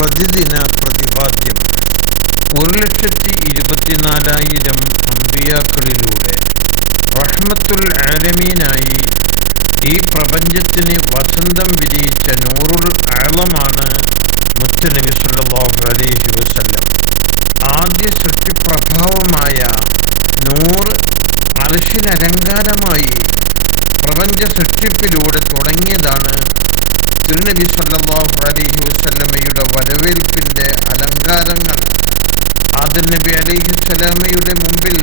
പ്രതിദിന പ്രതിപാദ്യം. ഒരു ലക്ഷത്തി ഇരുപത്തിനാലായിരം അമ്പിയാക്കളിലൂടെ റഹ്മത്തുൽ ആലമീനായി ഈ പ്രപഞ്ചത്തിന് വസന്തം വിരിയിച്ച നൂറുൽ ആളമാണ് മുത്തുനബി സല്ലല്ലാഹു അലൈഹി ആദ്യ സൃഷ്ടിപ്രഭാവമായ നൂറ് അർഷിനലങ്കാരമായി പ്രപഞ്ച സൃഷ്ടിപ്പിലൂടെ തുടങ്ങിയതാണ് തിരുനബി സല്ലാഹു അലൈഹി വസ്ലമയുടെ വരവേൽപ്പിന്റെ അലങ്കാരങ്ങൾ ആദർ നബി അലൈഹി സ്വലാമയുടെ മുമ്പിൽ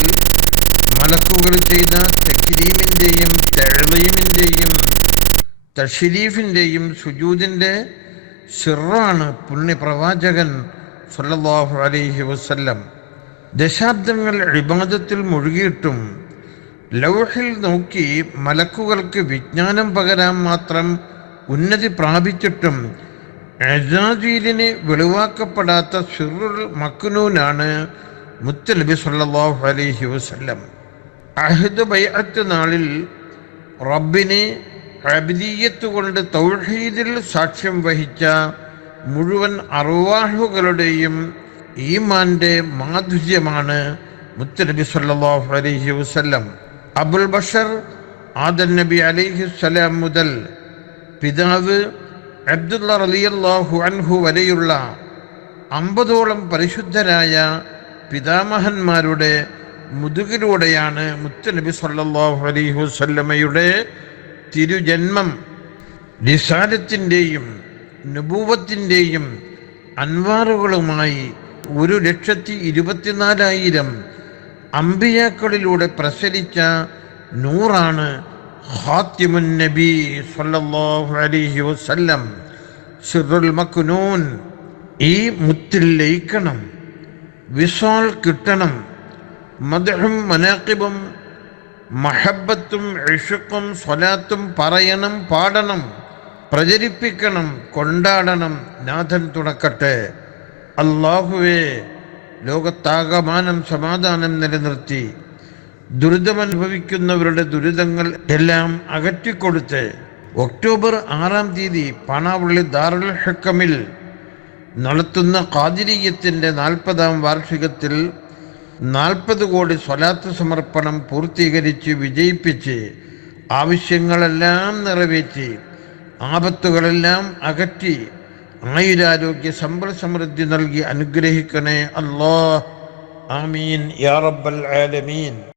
മലക്കുകൾ ചെയ്ത തെക്കിരീമിന്റെയും തെഴവീമിന്റെയും തഷരീഫിന്റെയും സുജൂദിന്റെ സിറാണ് പുണ്യപ്രവാചകൻ സല്ലാഹു അലൈഹി വസ്ല്ലം. ദശാബ്ദങ്ങൾ ഇബാദത്തിൽ മുഴുകിയിട്ടും ലൗഹിൽ നോക്കി മലക്കുകൾക്ക് വിജ്ഞാനം പകരാൻ മാത്രം ഉന്നതി പ്രാപിച്ചിട്ടും എജാജീലിന് വെളിവാക്കപ്പെടാത്ത സിറുൽ മക്നൂനാണ് മുത്തനബി സല്ലാഹു അലൈഹി വസ്ലം അഹദ് ബൈഅത്ത് നാളിൽ റബ്ബിന് അബിദീയത്ത് കൊണ്ട് തൗഹീദിൽ സാക്ഷ്യം വഹിച്ച മുഴുവൻ അറുവാഹുകളുടെയും ഈമാന്റെ മാധുര്യമാണ് മുത്തനബി സല്ലാഹു അലൈഹി വസ്ലം അബുൽ ബഷർ ആദൻ നബി അലൈഹി സ്വലാം മുതൽ പിതാവ് അബ്ദുള്ള റലിയല്ലാഹു അൻഹു വരെയുള്ള അമ്പതോളം പരിശുദ്ധരായ പിതാമഹന്മാരുടെ മുതുകിലൂടെയാണ് മുത്തനബി സല്ലാഹു അലൈഹി വസല്ലമയുടെ തിരുജന്മം. നിസാരത്തിന്റെയും നുപൂവത്തിന്റെയും അൻവാറുകളുമായി ഒരു ലക്ഷത്തി ഇരുപത്തിനാലായിരം അമ്പിയാക്കളിലൂടെ പ്രസരിച്ച നൂറാണ് ഹാത്തിമുൻ നബി الله അലൈഹി വസല്ലം സിറുൽ മക്നൂൻ ഈ മുത്തിൽ വിസാൽ കിട്ടണം മദഹും മനാക്കിബും മഹബത്തും ഇഷുക്കും സ്വലാത്തും പറയണം പാടണം പ്രചരിപ്പിക്കണം കൊണ്ടാടണം നാഥൻ തുണക്കട്ടെ. അള്ളാഹുവേ ലോകത്താകമാനം സമാധാനം നിലനിർത്തി. ദുരിതമനുഭവിക്കുന്നവരുടെ ദുരിതങ്ങൾ എല്ലാം അകറ്റിക്കൊടുത്ത് ഒക്ടോബർ ആറാം തീയതി പാണാവള്ളി ദാറുൽ ഹക്കമിൽ നടത്തുന്ന കാതിരീയത്തിന്റെ നാൽപ്പതാം വാർഷികത്തിൽ നാൽപ്പത് കോടി സ്വലാത്ത് സമർപ്പണം പൂർത്തീകരിച്ച് വിജയിപ്പിച്ച് ആവശ്യങ്ങളെല്ലാം നിറവേറ്റി ആപത്തുകളെല്ലാം അകറ്റി ആയുരാരോഗ്യ സമ്പൽ സമൃദ്ധി നൽകി അനുഗ്രഹിക്കണേ അല്ലാ ആമീൻ. യാ റബ്ബൽ ആലമീൻ.